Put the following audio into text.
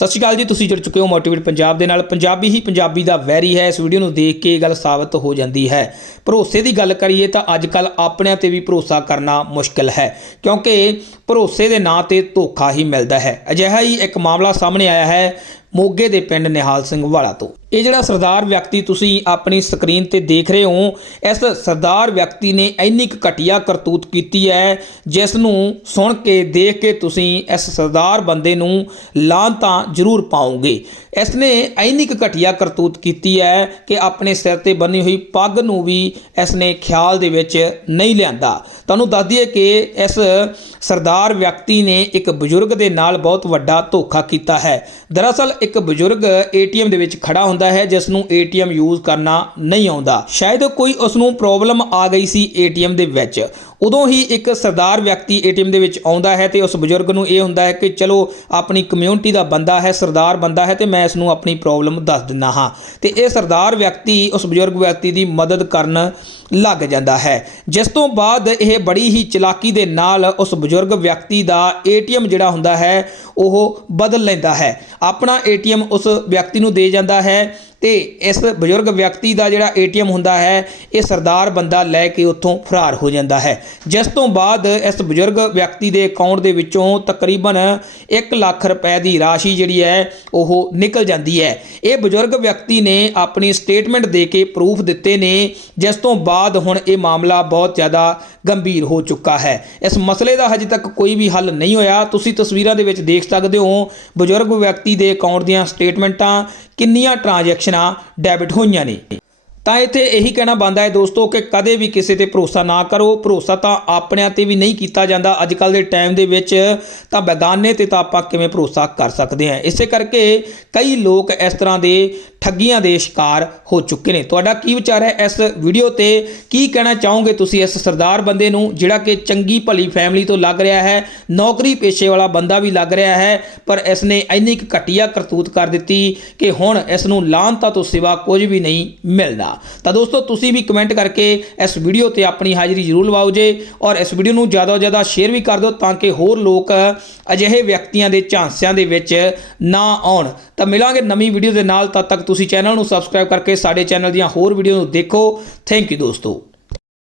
ਸਤਿ ਸ਼੍ਰੀ ਅਕਾਲ ਜੀ, ਤੁਸੀਂ ਜੁੜ ਚੁੱਕੇ ਹੋ ਮੋਟੀਵੇਟ ਪੰਜਾਬ ਦੇ ਨਾਲ। ਪੰਜਾਬੀ ਹੀ ਪੰਜਾਬੀ ਦਾ ਵੈਰੀ ਹੈ। ਇਸ ਵੀਡੀਓ ਨੂੰ ਦੇਖ ਕੇ ਇਹ ਗੱਲ ਸਾਬਤ ਹੋ ਜਾਂਦੀ ਹੈ। ਭਰੋਸੇ ਦੀ ਗੱਲ ਕਰੀਏ ਤਾਂ ਅੱਜ ਕੱਲ ਆਪਣਿਆਂ ਤੇ ਵੀ ਭਰੋਸਾ ਕਰਨਾ ਮੁਸ਼ਕਲ ਹੈ, ਕਿਉਂਕਿ ਭਰੋਸੇ ਦੇ ਨਾਂ ਤੇ ਧੋਖਾ ਹੀ ਮਿਲਦਾ ਹੈ। ਅਜਿਹਾ ਹੀ ਇੱਕ ਮਾਮਲਾ ਸਾਹਮਣੇ ਆਇਆ ਹੈ ਮੋਗੇ ਦੇ ਪਿੰਡ ਨਿਹਾਲ ਸਿੰਘ ਵਾਲਾ ਤੋਂ। ਇਹ ਜਿਹੜਾ ਸਰਦਾਰ ਵਿਅਕਤੀ ਤੁਸੀਂ ਆਪਣੀ ਸਕਰੀਨ ਤੇ ਦੇਖ ਰਹੇ ਹੋ, ਇਸ ਸਰਦਾਰ ਵਿਅਕਤੀ ਨੇ ਇੰਨੀ ਕੁ ਘਟੀਆ ਕਰਤੂਤ ਕੀਤੀ ਹੈ ਜਿਸ ਨੂੰ ਸੁਣ ਕੇ, ਦੇਖ ਕੇ ਤੁਸੀਂ ਇਸ ਸਰਦਾਰ ਬੰਦੇ ਨੂੰ ਲਾਂਤਾਂ ਜ਼ਰੂਰ ਪਾਓਗੇ। ਇਸ ਨੇ ਇੰਨੀ ਕੁ ਘਟੀਆ ਕਰਤੂਤ ਕੀਤੀ ਹੈ ਕਿ ਆਪਣੇ ਸਿਰ ਤੇ ਬੰਨੀ ਹੋਈ ਪੱਗ ਨੂੰ ਵੀ ਇਸ ਨੇ ਖਿਆਲ ਦੇ ਵਿੱਚ ਨਹੀਂ ਲਿਆਂਦਾ। ਤੁਹਾਨੂੰ ਦੱਸ ਦਈਏ ਕਿ ਇਸ ਸਰਦਾਰ ਵਿਅਕਤੀ ਨੇ ਇੱਕ ਬਜ਼ੁਰਗ ਦੇ ਨਾਲ ਬਹੁਤ ਵੱਡਾ ਧੋਖਾ ਕੀਤਾ ਹੈ। ਦਰਅਸਲ ਇੱਕ ਬਜ਼ੁਰਗ ਏਟੀਐਮ ਦੇ ਵਿੱਚ ਖੜਾ ਹੁੰਦਾ ਹੈ ਜਿਸ ਨੂੰ ਏਟੀਐਮ ਯੂਜ਼ ਕਰਨਾ ਨਹੀਂ ਆਉਂਦਾ। ਸ਼ਾਇਦ ਕੋਈ ਉਸ ਨੂੰ ਪ੍ਰੋਬਲਮ ਆ ਗਈ ਸੀ ਏਟੀਐਮ ਦੇ ਵਿੱਚ। ਉਦੋਂ ਹੀ ਇੱਕ ਸਰਦਾਰ ਵਿਅਕਤੀ ਏਟੀਐਮ ਦੇ ਵਿੱਚ ਆਉਂਦਾ ਹੈ ਤੇ ਉਸ ਬਜ਼ੁਰਗ ਨੂੰ ਇਹ ਹੁੰਦਾ ਹੈ ਕਿ ਚਲੋ ਆਪਣੀ ਕਮਿਊਨਿਟੀ ਦਾ ਬੰਦਾ ਹੈ, ਸਰਦਾਰ ਬੰਦਾ ਹੈ ਤੇ ਮੈਂ ਇਸ ਨੂੰ ਆਪਣੀ ਪ੍ਰੋਬਲਮ ਦੱਸ ਦਿੰਦਾ ਹਾਂ। ਤੇ ਇਹ ਸਰਦਾਰ ਵਿਅਕਤੀ, ਉਸ ਬਜ਼ੁਰਗ ਵਿਅਕਤੀ ਦੀ ਮਦਦ ਕਰਨ ਲੱਗ ਜਾਂਦਾ ਹੈ। ਜਿਸ ਤੋਂ ਬਾਅਦ ਇਹ ਬੜੀ ਹੀ ਚਲਾਕੀ ਦੇ ਨਾਲ ਉਸ ਬਜ਼ੁਰਗ ਵਿਅਕਤੀ ਦਾ ਏਟੀਐਮ ਜਿਹੜਾ ਹੁੰਦਾ ਹੈ, ਉਹ ਬਦਲ ਲੈਂਦਾ ਹੈ। ਆਪਣਾ ਏਟੀਐਮ ਉਸ ਵਿਅਕਤੀ ਨੂੰ ਦੇ ਜਾਂਦਾ ਹੈ ਤੇ ਇਸ ਬਜ਼ੁਰਗ ਵਿਅਕਤੀ ਦਾ ਜਿਹੜਾ ਏਟੀਐਮ ਹੁੰਦਾ ਹੈ, ਇਹ ਸਰਦਾਰ ਬੰਦਾ ਲੈ ਕੇ ਉੱਥੋਂ ਫਰਾਰ ਹੋ ਜਾਂਦਾ ਹੈ। ਜਿਸ ਤੋਂ ਬਾਅਦ ਇਸ ਬਜ਼ੁਰਗ ਵਿਅਕਤੀ ਦੇ ਅਕਾਊਂਟ ਦੇ ਵਿੱਚੋਂ ਤਕਰੀਬਨ 1 ਲੱਖ ਰੁਪਏ ਦੀ ਰਾਸ਼ੀ ਜਿਹੜੀ ਹੈ, ਉਹ ਨਿਕਲ ਜਾਂਦੀ ਹੈ। ਇਹ ਬਜ਼ੁਰਗ ਵਿਅਕਤੀ ਨੇ ਆਪਣੀ ਸਟੇਟਮੈਂਟ ਦੇ ਕੇ ਪ੍ਰੂਫ ਦਿੱਤੇ ਨੇ, ਜਿਸ ਤੋਂ ਬਾਅਦ ਹੁਣ ਇਹ ਮਾਮਲਾ ਬਹੁਤ ਜ਼ਿਆਦਾ ਗੰਭੀਰ ਹੋ ਚੁੱਕਾ ਹੈ। ਇਸ ਮਸਲੇ ਦਾ ਹਜੇ ਤੱਕ ਕੋਈ ਵੀ ਹੱਲ ਨਹੀਂ ਹੋਇਆ। ਤੁਸੀਂ ਤਸਵੀਰਾਂ ਦੇ ਵਿੱਚ ਦੇਖ ਸਕਦੇ ਹੋ, ਬਜ਼ੁਰਗ ਵਿਅਕਤੀ ਦੇ ਅਕਾਊਂਟ ਦੀਆਂ ਸਟੇਟਮੈਂਟਾਂ ਕਿੰਨੀਆਂ ਟ੍ਰਾਂਜੈਕਸ਼ਨਾਂ ਡੈਬਿਟ ਹੋਈਆਂ ਨੇ। ਤਾਂ ਇੱਥੇ ਇਹੀ ਕਹਿਣਾ ਬੰਦਾ ਹੈ ਦੋਸਤੋ ਕਿ ਕਦੇ ਵੀ ਕਿਸੇ ਤੇ ਭਰੋਸਾ ਨਾ ਕਰੋ। ਭਰੋਸਾ ਤਾਂ ਆਪਣਿਆਂ ਤੇ ਵੀ ਨਹੀਂ ਕੀਤਾ ਜਾਂਦਾ। ਅੱਜ ਕੱਲ ਦੇ ਟਾਈਮ ਦੇ ਵਿੱਚ ਤਾਂ ਬੇਗਾਨੇ ਤੇ ਤਾਂ ਆਪਾਂ ਕਿਵੇਂ ਭਰੋਸਾ ਕਰ ਸਕਦੇ ਹਾਂ। ਇਸੇ ਕਰਕੇ ਕਈ ਲੋਕ ਇਸ ਤਰ੍ਹਾਂ ਦੇ ਠੱਗੀਆਂ ਦੇ ਸ਼ਿਕਾਰ ਹੋ ਚੁੱਕੇ ਨੇ। ਤੁਹਾਡਾ ਕੀ ਵਿਚਾਰ ਹੈ ਇਸ ਵੀਡੀਓ ਤੇ? ਕੀ ਕਹਿਣਾ ਚਾਹੋਗੇ ਤੁਸੀਂ ਇਸ ਸਰਦਾਰ ਬੰਦੇ ਨੂੰ ਜਿਹੜਾ ਕਿ ਚੰਗੀ ਭਲੀ ਫੈਮਿਲੀ ਤੋਂ ਲੱਗ ਰਿਹਾ ਹੈ, ਨੌਕਰੀ ਪੇਸ਼ੇ ਵਾਲਾ ਬੰਦਾ ਵੀ ਲੱਗ ਰਿਹਾ ਹੈ, ਪਰ ਇਸ ਨੇ ਇੰਨੀ ਕੁ ਘਟੀਆ ਕਰਤੂਤ ਕਰ ਦਿੱਤੀ ਕਿ ਹੁਣ ਇਸ ਨੂੰ ਲਾਂਤਾ ਤੋਂ ਸਿਵਾ ਕੁਝ ਵੀ ਨਹੀਂ ਮਿਲਦਾ ਤਾਂ ਦੋਸਤੋ, ਤੁਸੀਂ ਵੀ ਕਮੈਂਟ ਕਰਕੇ ਇਸ ਵੀਡੀਓ ਤੇ ਆਪਣੀ ਹਾਜ਼ਰੀ ਜ਼ਰੂਰ ਲਵਾਓ ਜੇ ਔਰ ਇਸ ਵੀਡੀਓ ਨੂੰ ਜ਼ਿਆਦਾ ਤੋਂ ਜ਼ਿਆਦਾ ਸ਼ੇਅਰ ਵੀ ਕਰ ਦਿਓ ਤਾਂ ਕਿ ਹੋਰ ਲੋਕ ਅਜਿਹੇ ਵਿਅਕਤੀਆਂ ਦੇ ਝਾਂਸਿਆਂ ਦੇ ਵਿੱਚ ਨਾ ਆਉਣ। ਤਾਂ ਮਿਲਾਂਗੇ ਨਵੀਂ ਵੀਡੀਓ ਦੇ ਨਾਲ, ਤਦ ਤੱਕ ਤੁਸੀਂ ਚੈਨਲ ਨੂੰ ਸਬਸਕ੍ਰਾਈਬ ਕਰਕੇ ਸਾਡੇ ਚੈਨਲ ਦੀਆਂ ਹੋਰ ਵੀਡੀਓ ਨੂੰ ਦੇਖੋ। ਥੈਂਕ ਯੂ ਦੋਸਤੋ।